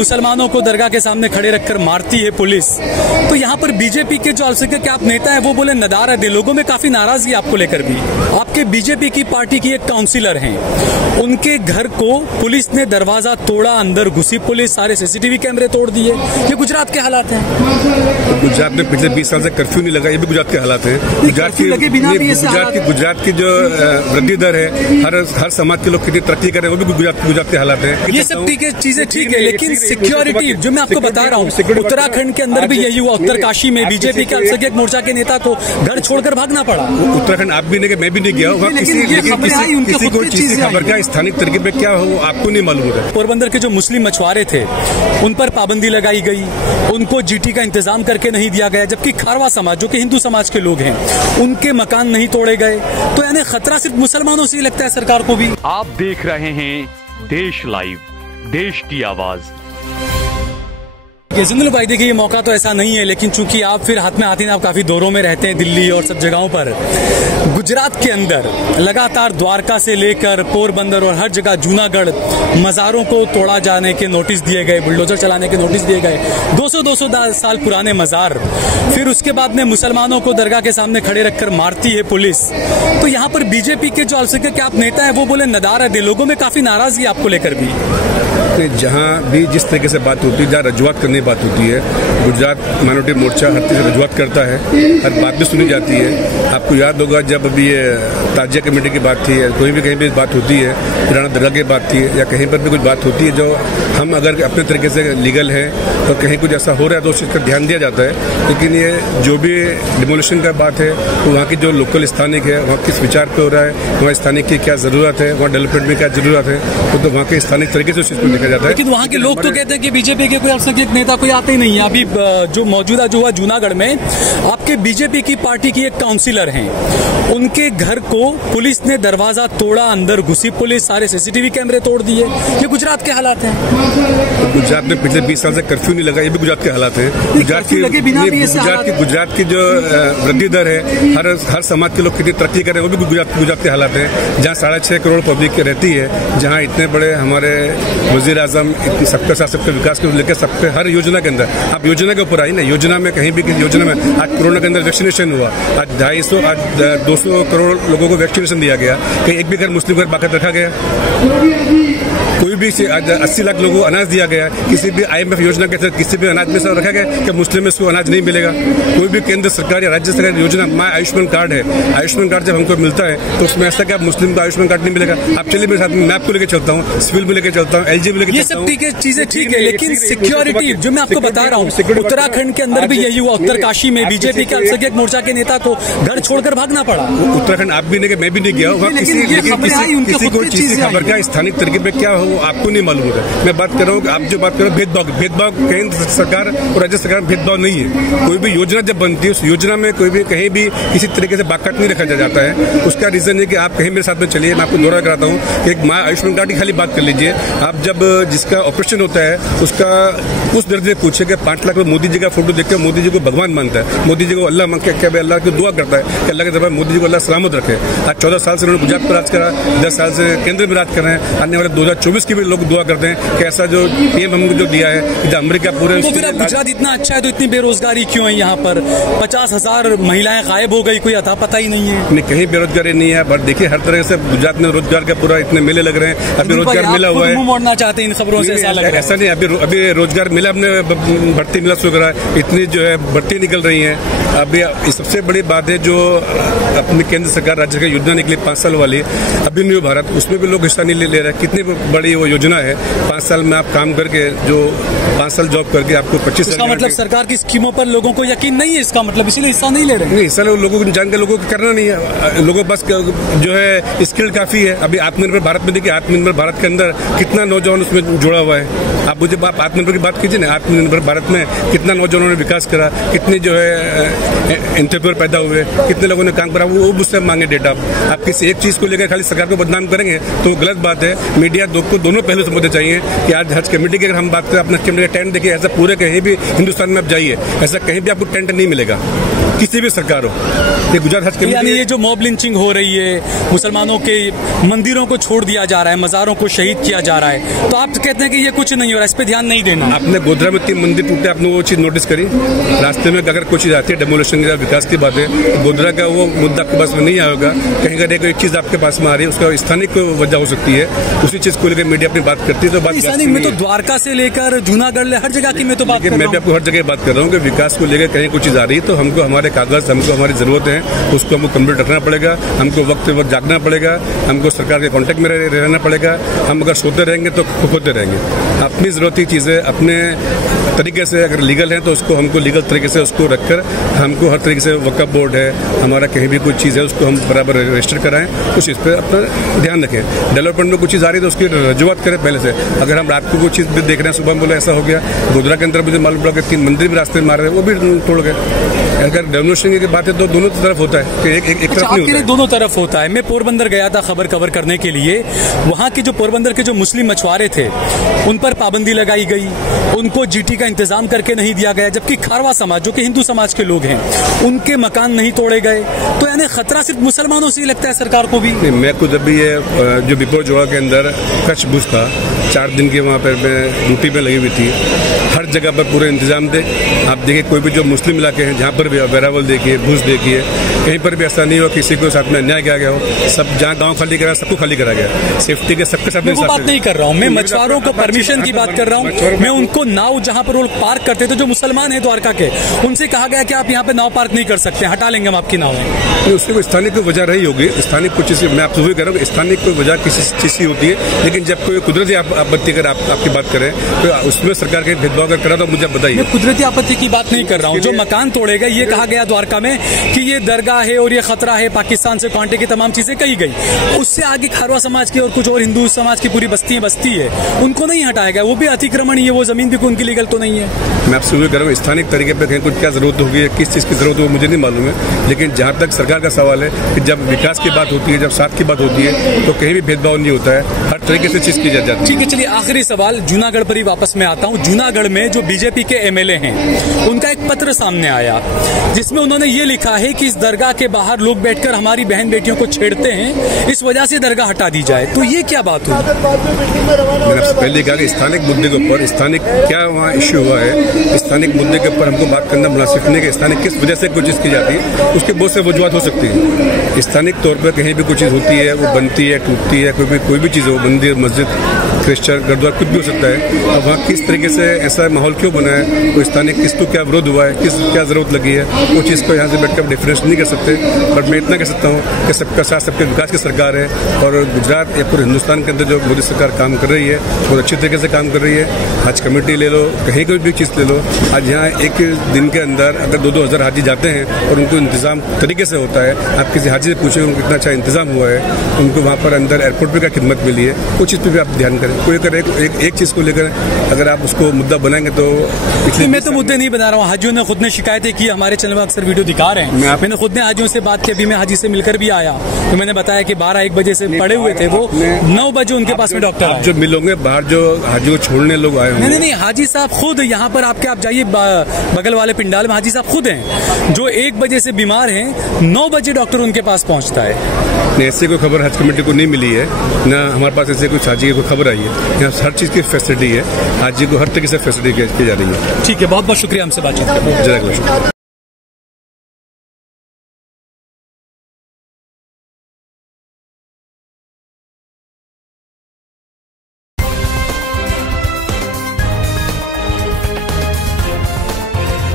मुसलमानों को दरगाह के सामने खड़े रखकर मारती है पुलिस। तो यहाँ पर बीजेपी के जो अल्पसंख्यक के आप नेता है वो बोले नदारत है, लोगों में काफी नाराजगी आपको लेकर भी। आपके बीजेपी की पार्टी की एक काउंसिलर हैं, उनके घर को पुलिस ने दरवाजा तोड़ा, अंदर घुसी पुलिस, सारे सीसीटीवी कैमरे तोड़ दिए। ये गुजरात के हालात हैं। गुजरात में पिछले 20 साल से कर्फ्यू नहीं लगा, ये भी गुजरात के हालात हैं। गुजरात की जो वृद्धि दर है, हर समाज के लोग कितनी तरक्की कर रहे हैं, वो भी गुजरात के हालात हैं। ये सब चीजें ठीक है, लेकिन सिक्योरिटी जो मैं आपको बता रहा हूँ, उत्तराखंड के अंदर भी यही हुआ। उत्तरकाशी में बीजेपी के अल्पसंख्यक मोर्चा के नेता को घर छोड़कर भागना पड़ा। उत्तराखंड आप भी नहीं, मैं भी नहीं गया हूँ, किसी को चीज की खबर क्या स्थानिक तरीके पे क्या हो आपको नहीं मालूम होगा। पोरबंदर के जो मुस्लिम मछुआरे थे उन पर पाबंदी लगाई गई, उनको जीटी का इंतजाम करके नहीं दिया गया, जबकि खारवा समाज जो कि हिंदू समाज के लोग हैं उनके मकान नहीं तोड़े गए। तो यानी खतरा सिर्फ मुसलमानों से ही लगता है सरकार को भी। आप देख रहे हैं देश लाइव, देश की आवाज। जिंदल भाई देखिए, ये मौका तो ऐसा नहीं है, लेकिन चूंकि आप फिर हाथ में आते हैं, आप काफी दौरों में रहते हैं दिल्ली और सब जगहों पर। गुजरात के अंदर लगातार द्वारका से लेकर पोरबंदर और हर जगह जूनागढ़ मज़ारों को तोड़ा जाने के नोटिस दिए गए, बुलडोजर चलाने के नोटिस दिए गए। 200 साल पुराने मज़ार, फिर उसके बाद में मुसलमानों को दरगाह के सामने खड़े रखकर मारती है पुलिस। तो यहाँ पर बीजेपी के जो अल्पसंख्यक के आप नेता है वो बोले नदारत है, लोगों में काफी नाराजगी आपको लेकर भी। जहाँ भी जिस तरीके से बात होती है, जहाँ रजुआत करने की बात होती है, गुजरात माइनॉरिटी मोर्चा हर तरह से रजुआत करता है, हर बात भी सुनी जाती है। आपको याद होगा जब अभी ये ताजिया कमेटी की बात थी, या कोई भी कहीं भी बात होती है, पुराना दरगाह की बात थी, या कहीं पर भी कुछ बात होती है जो हम अगर अपने तरीके से लीगल है और कहीं कुछ ऐसा हो रहा है तो उस चीज़ का ध्यान दिया जाता है। लेकिन ये जो भी डिमोलिशन का बात है तो वहाँ की जो लोकल स्थानिक है, वहाँ किस विचार पे हो रहा है, वहाँ स्थानिक की क्या जरूरत है, वहाँ डेवलपमेंट में क्या जरूरत है, तो वहाँ के स्थानिक तरीके से उस चीज़ को देखा जाता है। लेकिन वहाँ के लोग तो कहते हैं कि बीजेपी के कोई अल्पसंख्यक नेता कोई आते ही नहीं है। अभी जो मौजूदा जो हुआ जूनागढ़ में, आपके बीजेपी की पार्टी की एक काउंसिलर हैं, उनके घर को पुलिस ने दरवाजा तोड़ा, अंदर घुसी पुलिस, सारे सीसीटीवी कैमरे तोड़ दिए। ये गुजरात के हालात हैं। गुजरात में पिछले 20 साल से कर्फ्यू नहीं लगा, ये भी गुजरात के हालात हैं। गुजरात की जो वृद्धि दर है, हर समाज के लोग कितनी तरक्की कर रहे हैं, वो भी गुजरात के हालात हैं। जहाँ 6.5 करोड़ पब्लिक रहती है, जहाँ इतने बड़े हमारे वजीर आजम सबके साथ सबके विकास को लेकर सबके हर योजना के अंदर, आप योजना के ऊपर आई ना, योजना में कहीं भी किसी योजना में, आज कोरोना के अंदर वैक्सीनेशन हुआ, आज 250 आज 200 करोड़ लोगों को वैक्सीनेशन दिया गया। कहीं एक भी घर मुस्लिम घर बाकायदा रखा गया? कोई भी आज 80 लाख लोगों को अनाज दिया गया। किसी भी IMF योजना के तहत किसी भी अनाज में सब रखा गया कि मुस्लिम में इसको अनाज नहीं मिलेगा? कोई भी केंद्र सरकार या राज्य सरकार योजना, माँ आयुष्मान कार्ड है, आयुष्मान कार्ड जब हमको मिलता है तो उसमें ऐसा कि आप मुस्लिम को आयुष्मान कार्ड नहीं मिलेगा। आप चलिए मेरे साथ में, मैं आपको लेकर चलता हूँ, सिविल में लेकर चलता हूँ, LG में लेकर चलता हूँ। ये सब चीजें ठीक है, लेकिन सिक्योरिटी जो मैं आपको बता रहा हूँ, उत्तराखंड के अंदर भी यही हुआ। उत्तरकाशी में बीजेपी के अल्पसंख्यक मोर्चा के नेता को घर छोड़कर भागना पड़ा। उत्तराखंड आप भी नहीं, मैं भी नहीं गया हूँ, किसी को चीज की खबर क्या स्थानिक तरीके पे क्या हो आपको नहीं मालूम होगा। मैं बात कर रहा हूँ, आप जो बात कर रहे हो भेदभाव केंद्र सरकार और राज्य सरकार में भेदभाव नहीं है। कोई भी योजना जब बनती है, उस योजना में कोई भी कहीं भी किसी तरीके से बाकायदा नहीं रखा जाता है। उसका रीजन है कि आप कहीं मेरे साथ में चलिए, मैं आपको दौरा कराता हूँ कि एक माँ आयुष्मान कार्ड की खाली बात कर लीजिए। आप जब जिसका ऑपरेशन होता है उसका उस दर्द से पूछे कि 5 लाख मोदी जी का फोटो देख के मोदी जी को भगवान मानता है, मोदी जी को अल्लाह मांग के अल्लाह की दुआ करता है कि अल्लाह के दरबार मोदी जी को अल्लाह सलामत रखे। आज 14 साल से उन्होंने गुजरात पर राज करा, 10 साल से केंद्र में राज कर रहे हैं। आने वाले 2024 की भी लोग दुआ करते हैं कि ऐसा जो पीएम हमको जो दिया है, अमेरिका पूरे। तो फिर गुजरात इतना अच्छा है तो इतनी बेरोजगारी क्यों है यहाँ पर? 50,000 महिलाएं गायब हो गई, कोई अता पता ही नहीं है। नहीं, कहीं बेरोजगारी नहीं है, बट देखिए हर तरह से गुजरात में रोजगार का पूरा इतने मेले लग रहे हैं। अभी रोजगार मिला हुआ है, मोड़ना चाहते हैं इन खबरों से, ऐसा लग रहा है। ऐसा नहीं, अभी रोजगार मिला, हमने भर्ती मिला शुरू करा, इतनी जो है भर्ती निकल रही है। अभी सबसे बड़ी बात है जो अपनी केंद्र सरकार राज्य की योजना निकली 5 साल वाली अभिनव भारत, उसमें भी लोग हिस्सा नहीं ले रहे। कितनी बड़ी वो योजना है, 5 साल में आप काम करके जो 5 साल जॉब करके आपको 25 इसका मतलब सरकार की स्कीमों पर लोगों को यकीन नहीं है, इसका मतलब इसीलिए हिस्सा नहीं ले रहे। नहीं, हिस्सा लोगों को जान के लोगों को करना नहीं है, लोगों बस जो है स्किल काफी है। अभी आत्मनिर्भर भारत में देखिए, आत्मनिर्भर भारत के अंदर कितना नौजवान उसमें जुड़ा हुआ है। आप मुझे आत्मनिर्भर की बात कीजिए ना, आत्मनिर्भर भारत में कितना नौजवानों ने विकास करा, कितने जो है एंटरप्रेन्योर पैदा हुए, कितने लोगों ने काम करा, वो मुझसे मांगे डेटा। आप किसी एक चीज को लेकर खाली सरकार को बदनाम करेंगे तो गलत बात है। मीडिया को दोनों पहलू समझने चाहिए कि आज हज कमेटी की अगर हम बात करें, अपना कमेटी का टेंट देखिए, ऐसा पूरे कहीं भी हिंदुस्तान में आप जाइए, ऐसा कहीं भी आपको टेंट नहीं मिलेगा, किसी भी सरकार हो। ये गुजरात हज कमेटी, यानी ये जो मॉब लिंचिंग हो रही है, मुसलमानों के मंदिरों को छोड़ दिया जा रहा है, मज़ारों को शहीद किया जा रहा है, तो आप कहते हैं कि ये कुछ नहीं हो रहा, इस पे ध्यान नहीं देना। आपने गोधरा में 3 मंदिर टूटे, आपने वो चीज नोटिस करी? रास्ते में अगर कुछ चीज आती है डेमोलेशन या विकास की बात है, तो गोधरा का वो मुद्दा आपके पास में नहीं आएगा। कहीं अगर एक चीज आपके पास में आ रही है, उसका स्थानिक वजह हो सकती है, उसी चीज को लेकर मीडिया अपनी बात करती है। तो बात स्थानिक में तो द्वारका से लेकर जूनागढ़ हर जगह की मैं तो बात कर रहा हूं। मैं भी आपको हर जगह बात कर रहा हूँ कि विकास को लेकर कहीं कुछ चीज आ रही है, तो हमको हमारे कागज, हमको हमारी जरूरत है, उसको हमको कंप्लीट रखना पड़ेगा, हमको वक्त पर जागना पड़ेगा, हमको सरकार के कांटेक्ट में रहना पड़ेगा। हम अगर सोते रहेंगे तो खोते रहेंगे। अपनी जरूरत की चीजें अपने तरीके से अगर लीगल है तो उसको हमको लीगल तरीके से उसको रखकर हमको हर तरीके से वक्फ बोर्ड है हमारा, कहीं भी कुछ चीज़ है उसको हम बराबर रजिस्टर कराएं, कुछ इस पर अपना ध्यान रखें। डेवलपमेंट में कुछ चीज़ आ रही है तो उसकी रजुआत करें पहले से। अगर हम रात को कुछ चीज़ देख रहे हैं, सुबह में बोले ऐसा हो गया, गोधरा के अंदर मुझे मालूम पड़ा कि 3 मंदिर भी रास्ते में मार रहे हैं, वो भी तोड़ गए। अगर डेवलपमेंट की बात है तो दोनों तरफ होता है कि एक तरफ नहीं होता है। दोनों तरफ होता है। मैं पोरबंदर गया था खबर कवर करने के लिए, वहाँ के जो पोरबंदर के जो मुस्लिम मछुआरे थे उन पर पाबंदी लगाई गई, उनको जीटी का इंतजाम करके नहीं दिया गया, जबकि खारवा समाज जो कि हिंदू समाज के लोग हैं उनके मकान नहीं तोड़े गए। तो यानी खतरा सिर्फ मुसलमानों से ही लगता है सरकार को भी। मैं खुद अभी ये जो बिपोर जोड़ा के अंदर कच्छ भुज था, 4 दिन के वहाँ पर मैं ड्यूटी पे लगी हुई थी, हर जगह पर पूरे इंतजाम थे। आप देखिए कोई भी जो मुस्लिम इलाके हैं जहाँ पर भी वेरावल देखिए, भुज देखिए, कहीं पर भी ऐसा नहीं हो किसी को साथ में अन्याय किया गया हो। सब जहाँ गांव खाली करा सबको खाली करा गया, सेफ्टी के सबके साथ। मैं वो बात नहीं कर रहा हूँ, मैं मछुआरों को परमिशन की बात कर रहा हूँ। मैं उनको नाव जहाँ पर वो पार्क करते थे जो मुसलमान है द्वारका के, उनसे कहा गया कि आप यहाँ पे नाव पार्क नहीं कर सकते, हटा लेंगे हम आपकी नाव। तो उससे कोई स्थानिक कोई वजह रही होगी, स्थानिक कुछ चीज मैं आपसे वही कह रहा हूँ, स्थानिक कोई वजह किसी चीज की होती है। लेकिन जब कोई कुदरती आपत्ति अगर आपकी बात करें तो उसमें सरकार के भेदभाव अगर करा तो मुझे बताइए। मैं कुदरती आपत्ति की बात नहीं कर रहा हूँ। जो मकान तोड़े गए, ये कहा गया द्वारका में कि ये दरगाह है और ये खतरा है, पाकिस्तान से कांटे की तमाम चीजें कही गई। उससे आगे खारवा समाज की और कुछ और हिंदू समाज की पूरी बस्ती है, उनको नहीं हटाया गया। वो भी अतिक्रमण ही है, वो जमीन भी उनकी लीगल तो नहीं है। मैं आपसे वही कह रहा हूँ, स्थानिक तरीके पर कहीं कुछ क्या जरूरत होगी, किस चीज की जरूरत होगी मुझे नहीं मालूम है। लेकिन जहाँ तक सरकार का सवाल है कि जब विकास की बात होती है, जब साथ की बात होती है, तो कहीं भी भेदभाव नहीं होता है, हर तरीके से चीज की जाती है। ठीक है, चलिए आखिरी सवाल जूनागढ़ पर ही वापस में आता हूँ। जूनागढ़ में जो बीजेपी के एमएलए हैं, उनका एक पत्र सामने आया जिसमें उन्होंने ये लिखा है कि इस दरगाह के बाहर लोग बैठकर हमारी बहन बेटियों को छेड़ते हैं, इस वजह से दरगाह हटा दी जाए। तो ये क्या बात हुई? मैंने पहले कहा कि स्थानिक मुद्दे के ऊपर, स्थानिक क्या वहाँ इश्यू हुआ है, स्थानिक मुद्दे के ऊपर हमको बात करना मुनासिब नहीं कि स्थानिक किस वजह से कोई चीज की जाती है, उसके बहुत से वजूहत हो सकती है। स्थानिक तौर पर कहीं भी कोई चीज होती है, वो बनती है, टूटती है, कोई भी चीज हो, मंदिर, मस्जिद, क्रिश्चियन, गुरुद्वारा, कुछ भी हो सकता है। अब वहाँ किस तरीके से ऐसा माहौल क्यों बना है, कोई स्थानिक किसको क्या विरोध हुआ है, किस क्या जरूरत लगी है, वो चीज को यहाँ से बैठकर डिफरेंस नहीं कर सकते। बट मैं इतना कह सकता हूँ कि सबका साथ सबके विकास की सरकार है, और गुजरात या पूरे हिंदुस्तान के अंदर जो मोदी सरकार काम कर रही है बहुत अच्छी तरीके से काम कर रही है। हज कमेटी ले लो, कहीं कोई भी चीज ले लो, आज यहाँ एक दिन के अंदर अगर 2-2 हज़ार हाजी जाते हैं और उनको इंतजाम तरीके से होता है। आप किसी हाजी से पूछे उनको कितना अच्छा इंतजाम हुआ है, उनको वहाँ पर अंदर एयरपोर्ट पर क्या खिदमत मिली है, वो चीज़ पर भी आप ध्यान करें। कोई अगर एक चीज़ को लेकर अगर आप उसको मुद्दा बनाएंगे तो मैं तो मुद्दे नहीं बना रहा हूँ। हाजियों ने खुद ने शिकायतें की, हमारे चैनल में अक्सर वीडियो दिखा रहे हैं। मैंने खुद ने हाजियों से बात की, अभी मैं हाजी से मिलकर भी आया तो मैंने बताया कि 12-1 बजे से पड़े हुए थे, वो 9 बजे उनके पास में डॉक्टर आए। जो मिलोगे बाहर जो हाजी को छोड़ने लोग आए होंगे। नहीं, हाजी साहब खुद यहाँ पर आप जाइए बगल वाले पिंडाल में, हाजी साहब खुद हैं जो 1 बजे से बीमार हैं, 9 बजे डॉक्टर उनके पास पहुँचता है। ऐसी कोई खबर हज कमेटी को नहीं मिली है, ना हमारे पास ऐसे कुछ हाजी की कोई खबर आई है। यहाँ हर चीज़ की फैसिलिटी है, हाजी को हर तरीके से फैसिलिटी की जा रही है। ठीक है, बहुत बहुत शुक्रिया हमसे बातचीत करने के लिए। जज़ाकल्लाह।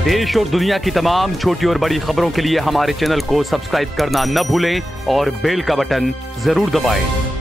देश और दुनिया की तमाम छोटी और बड़ी खबरों के लिए हमारे चैनल को सब्सक्राइब करना न भूलें और बेल का बटन जरूर दबाएं।